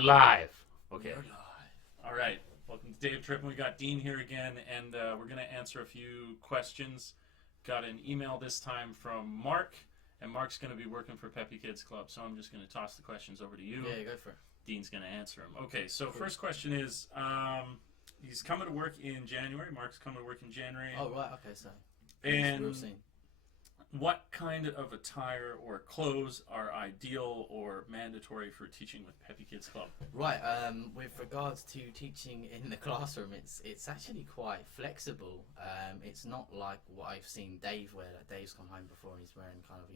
We're live. Okay. We're live. All right. Welcome to Dave Trippin. We got Dean here again, and we're going to answer a few questions. Got an email this time from Mark, and Mark's going to be working for Peppy Kids Club, so I'm just going to toss the questions over to you. Yeah, go for it. Dean's going to answer them. Okay, so first question is, he's coming to work in January. Mark's coming to work in January. Oh, right, okay, so. And Real scene. what kind of attire or clothes are ideal or mandatory for teaching with Peppy Kids Club? Right, with regards to teaching in the classroom, it's actually quite flexible. It's not like what I've seen Dave wear. Like Dave's come home before and he's wearing kind of,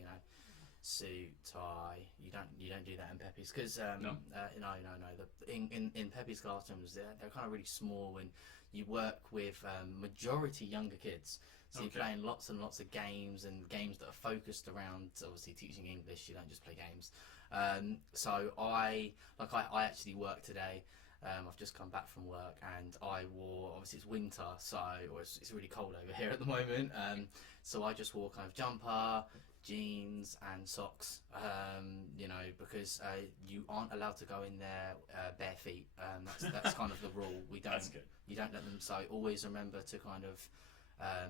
suit, tie. You don't do that in Peppy's because No. In Peppy's classrooms, they're kind of really small and you work with majority younger kids. So Okay. you're playing lots and lots of games and games that are focused around obviously teaching English. You don't just play games. So I actually work today. I've just come back from work and I wore, obviously it's winter, or it's really cold over here at the moment. So I just wore kind of jumper, jeans and socks, because you aren't allowed to go in there bare feet. That's kind of the rule. That's good. You don't let them. So always remember to kind of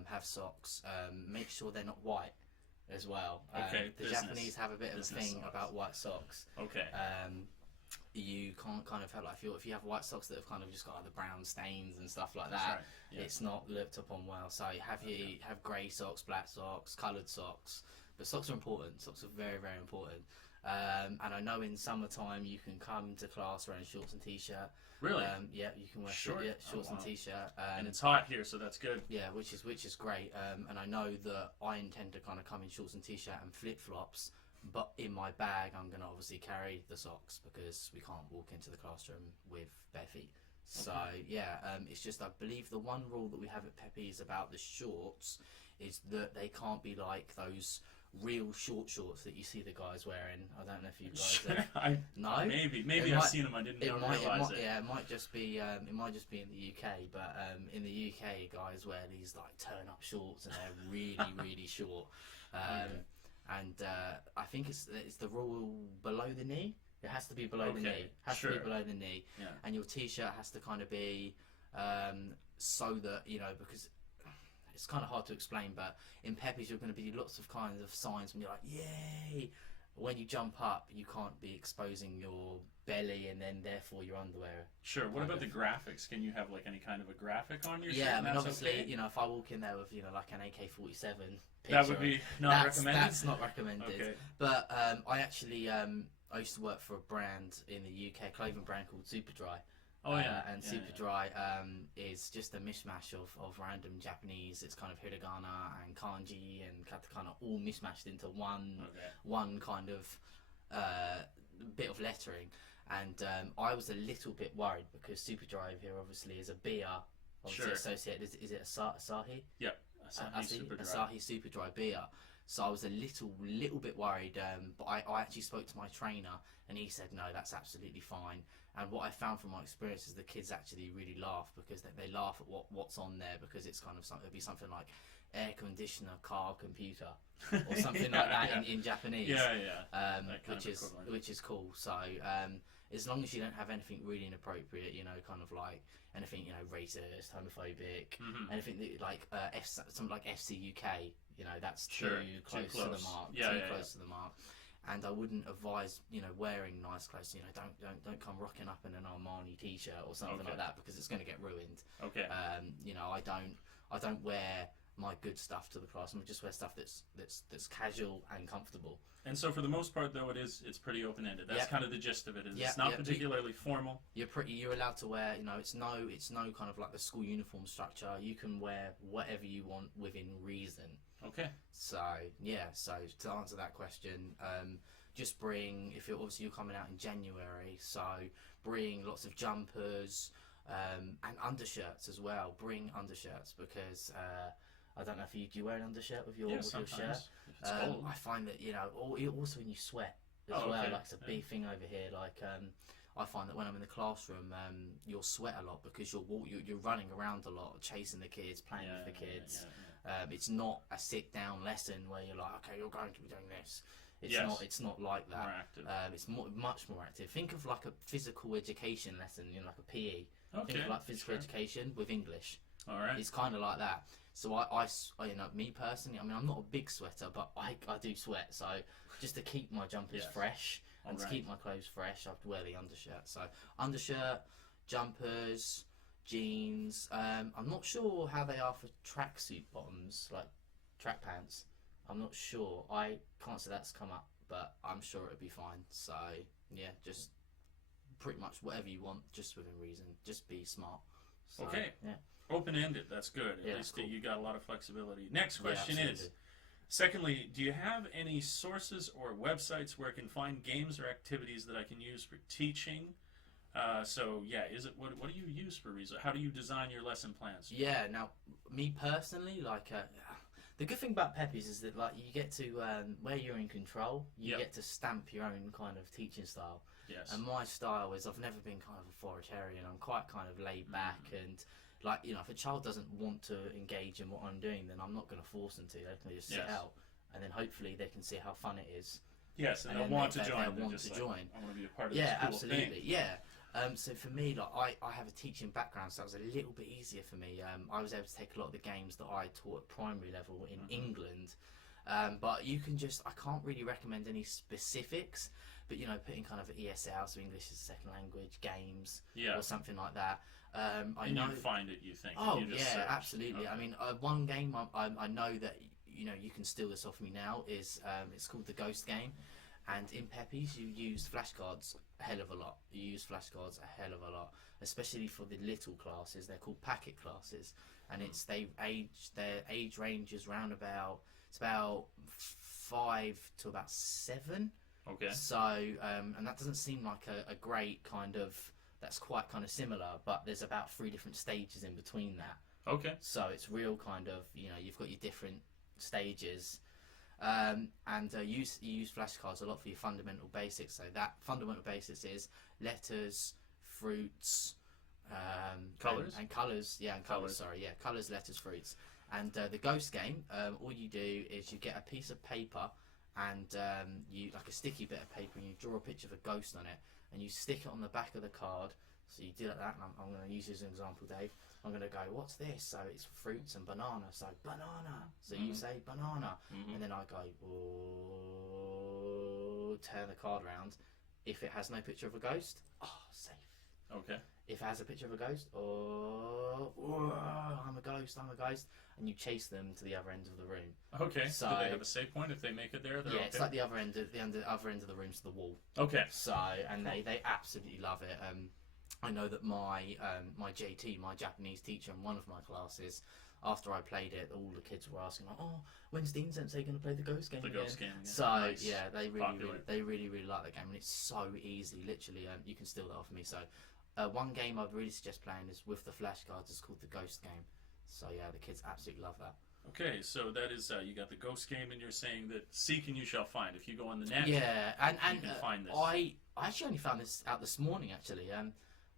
have socks. Make sure they're not white as well. Okay. The Japanese have a bit of a thing socks. about white socks. Okay. You can't kind of have if you have white socks that have kind of just got like the brown stains and stuff like That's that. right. Yeah. It's not looked upon well. So have grey socks, black socks, coloured socks. But socks are important. Socks are very, very important. And I know in summertime you can come to class wearing shorts and t-shirt. Really? Yeah, you can wear Short? shorts Oh, wow. and t-shirt. And it's hot here, so that's good. Yeah, which is great. And I know that I intend to kind of come in shorts and t-shirt and flip-flops. But in my bag, I'm going to obviously carry the socks because we can't walk into the classroom with bare feet. So it's just I believe the one rule that we have at Peppy is about the shorts is that they can't be like those real short shorts that you see the guys wearing. I don't know if you guys no. Maybe I've seen them. I didn't realize it. Yeah, it might just be in the UK, but in the UK, guys wear these like turn-up shorts and they're really really short. And I think it's the rule below the knee. It has to be below the knee. To be below the knee. Yeah. And your t-shirt has to kind of be so that because it's kind of hard to explain, but in Peppy's you're going to be lots of kinds of signs when you're like yay. When you jump up, you can't be exposing your belly and then therefore your underwear. Sure. What about the graphics? Can you have like any kind of a graphic on your shirt? Yeah, I mean obviously, okay? If I walk in there with like an AK-47 picture, That would be not recommended. That's not recommended. Okay. But I actually I used to work for a brand in the UK, clothing brand called Superdry. Oh yeah. And yeah, Superdry is just a mishmash of random Japanese. It's kind of hiragana and kanji and katakana all mishmashed into one kind of bit of lettering. And I was a little bit worried because Superdry here obviously is a beer, obviously associated. Is it Asahi? Yep. Asahi Superdry beer. So I was a little bit worried, but I actually spoke to my trainer and he said no, that's absolutely fine. And what I found from my experience is the kids actually really laugh because they laugh at what's on there because it's kind of it'll be something like air conditioner, car, computer, or something like that in Japanese. Which is cool. So as long as you don't have anything really inappropriate, kind of like anything racist, homophobic, anything that like something like FC UK, that's too close to the mark. Close to the mark. And I wouldn't advise, wearing nice clothes. Don't come rocking up in an Armani t-shirt or something like that because it's going to get ruined. Okay. I don't wear my good stuff to the classroom. I just wear stuff that's casual and comfortable. And so for the most part, though, it's pretty open-ended. That's kind of the gist of it. It's not particularly formal. You're allowed to wear. It's no kind of like the school uniform structure. You can wear whatever you want within reason. Okay. So to answer that question, just bring you're coming out in January, so bring lots of jumpers and undershirts as well. Bring undershirts because I don't know if do you wear an undershirt with your shirt? If it's cold. I find that also when you sweat as well. Like it's a big thing over here. Like I find that when I'm in the classroom, you'll sweat a lot because you're running around a lot, chasing the kids, playing with the kids. It's not a sit-down lesson where you're like, okay, you're going to be doing this. It's not like that. More active. It's much more active. Think of like a physical education lesson, like a PE. Okay. Think of like physical education with English. All right. It's kind of like that. So me personally, I mean, I'm not a big sweater, but I do sweat. So just to keep my jumpers fresh and to keep my clothes fresh, I have to wear the undershirt. So undershirt, jumpers, jeans. I'm not sure how they are for tracksuit bottoms, like track pants. I'm not sure. I can't say that's come up, but I'm sure it'll be fine. So yeah, just pretty much whatever you want, just within reason. Just be smart. So, okay. Yeah. Open-ended. That's good. At least cool. you got a lot of flexibility. Next question is, secondly, do you have any sources or websites where I can find games or activities that I can use for teaching? Is it what do you use for research? How do you design your lesson plans? Yeah. Now, me personally, like. The good thing about Peppy's is that like you get to where you're in control, you get to stamp your own kind of teaching style. Yes. And my style is I've never been kind of authoritarian. I'm quite kind of laid back and like if a child doesn't want to engage in what I'm doing, then I'm not going to force them to. They can just sit out, and then hopefully they can see how fun it is. Yes, and they'll want to join. They'll want to join. I want to be a part of this cool absolutely. thing. Yeah. So for me, like I have a teaching background, so it was a little bit easier for me. I was able to take a lot of the games that I taught at primary level in England, but you can I can't really recommend any specifics, but putting kind of ESL, so English as a second language, games, or something like that. You find it, you think? Oh you just yeah, search. absolutely. Okay. I mean, one game I know that you can steal this off me now is it's called the Ghost Game. And in Peppy's, you use flashcards a hell of a lot. You use flashcards a hell of a lot, especially for the little classes. They're called packet classes, and their age range is round about 5 to about 7. Okay. So and that doesn't seem like a great kind of. That's quite kind of similar, but there's about 3 different stages in between that. Okay. So it's real kind of you've got your different stages. You use flashcards a lot for your fundamental basics. So that fundamental basics is letters, fruits, colours, and colours. Yeah, and colours. Sorry, yeah, colours, letters, fruits. And the Ghost Game, all you do is you get a piece of paper and you like a sticky bit of paper, and you draw a picture of a ghost on it, and you stick it on the back of the card. So you do like that, and I'm going to use this as an example, Dave. I'm going to go, what's this? So it's fruits and banana. So banana. So you say banana. And then I go, oh, turn the card around. If it has no picture of a ghost, safe. Okay. If it has a picture of a ghost, I'm a ghost. And you chase them to the other end of the room. Okay. So do they have a save point if they make it there? They're okay? It's like the other end of the room's the wall. Okay. So and they absolutely love it. I know that my JT, my Japanese teacher in one of my classes, after I played it, all the kids were asking like, "Oh, when's Dean Sensei going to play the Ghost Game?" Ghost Game. Yeah. So nice. yeah, they really like that game, and it's so easy. Literally, you can steal that off me. So one game I'd really suggest playing is with the flashcards. It's called the Ghost Game. So yeah, the kids absolutely love that. Okay, so that is you got the Ghost Game, and you're saying that seek and you shall find. If you go on the net, and you can find this. I actually only found this out this morning. Actually,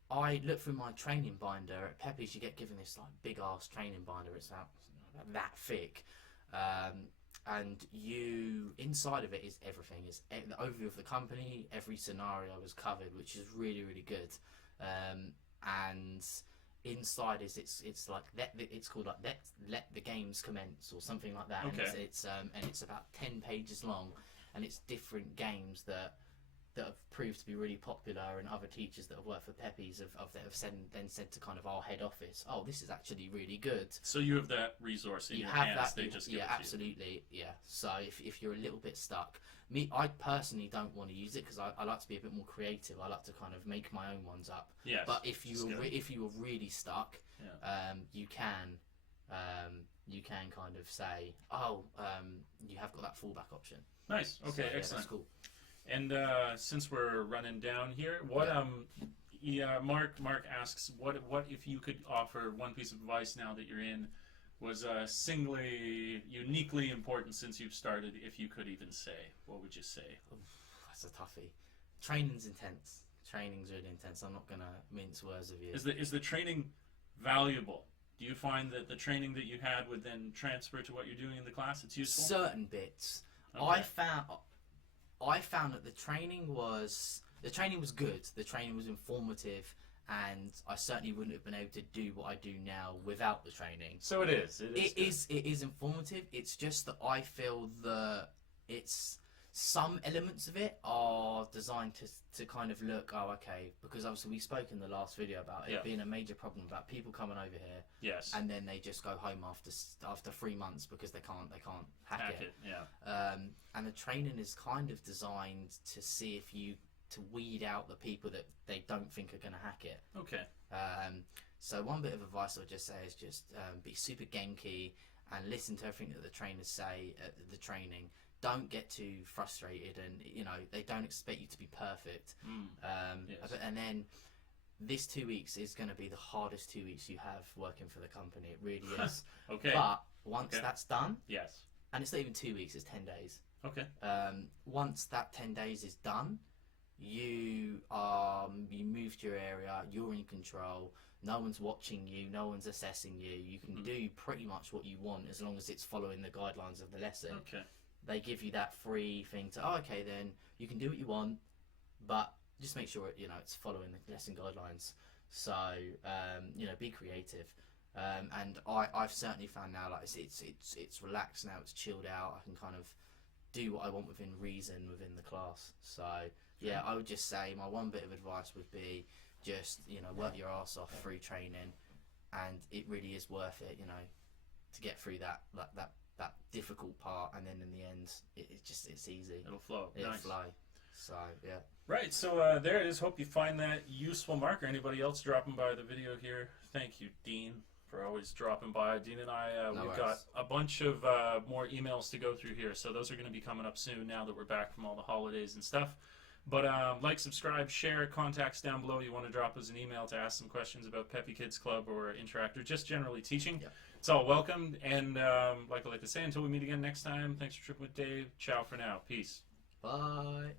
I looked through my training binder at Peppy's. You get given this like big ass training binder. It's about that thick, and inside of it is everything. It's the overview of the company. Every scenario was covered, which is really good. And inside is it's like it's called like let the games commence or something like that. Okay. And it's about 10 pages long, and it's different games that have proved to be really popular, and other teachers that have worked for Peppy's have said to kind of our head office, oh, this is actually really good. So you have that resource in your hands. They just give it to absolutely, you. Yeah. So if you're a little bit stuck, I personally don't want to use it because I like to be a bit more creative. I like to kind of make my own ones up. Yes. But if you were really stuck, you can kind of say, you have got that fallback option. Nice. Okay. So, excellent. That's cool. And since we're running down here, Mark asks, what if you could offer one piece of advice now that you're in was uniquely important since you've started, if you could even say, what would you say? That's a toughie. Training's intense. Training's really intense. I'm not going to mince words with you. Is the training valuable? Do you find that the training that you had would then transfer to what you're doing in the class? It's useful? Certain bits. Okay. I found... I found that the training was good. The training was informative, and I certainly wouldn't have been able to do what I do now without the training. So it is. It is informative. It's just that I feel that it's some elements of it are designed to kind of look, oh, okay, because obviously we spoke in the last video about it being a major problem about people coming over here, Yes. and then they just go home after 3 months because they can't hack it. Yeah. And the training is kind of designed to see if you to weed out the people that they don't think are going to hack it. Okay. So one bit of advice I would just say is just be super game key and listen to everything that the trainers say at the training. Don't get too frustrated, and they don't expect you to be perfect. Yes. And then this 2 weeks is going to be the hardest 2 weeks you have working for the company. It really is. Okay. But once that's done, yes, and it's not even 2 weeks, it's 10 days. Okay. Once that 10 days is done, you moved your area, you're in control, no one's watching you, no one's assessing you, you can do pretty much what you want as long as it's following the guidelines of the lesson. Okay. They give you that free thing to, okay, then you can do what you want, but just make sure it's following the lesson guidelines. So be creative. And I've certainly found now, like it's relaxed now, it's chilled out. I can kind of do what I want within reason within the class. So yeah, I would just say my one bit of advice would be just work your ass off through training, and it really is worth it, to get through that difficult part, and then in the end it's easy. It'll flow. It'll Nice. flow. So yeah. Right, so there it is. Hope you find that useful, Mark, or anybody else dropping by the video here. Thank you, Dean, for always dropping by. Dean and I, we've got a bunch of more emails to go through here, so those are going to be coming up soon now that we're back from all the holidays and stuff. But like, subscribe, share, contacts down below. You want to drop us an email to ask some questions about Peppy Kids Club or Interact or just generally teaching. Yep. It's all welcomed. And like I like to say, until we meet again next time, thanks for tripping with Dave. Ciao for now. Peace. Bye.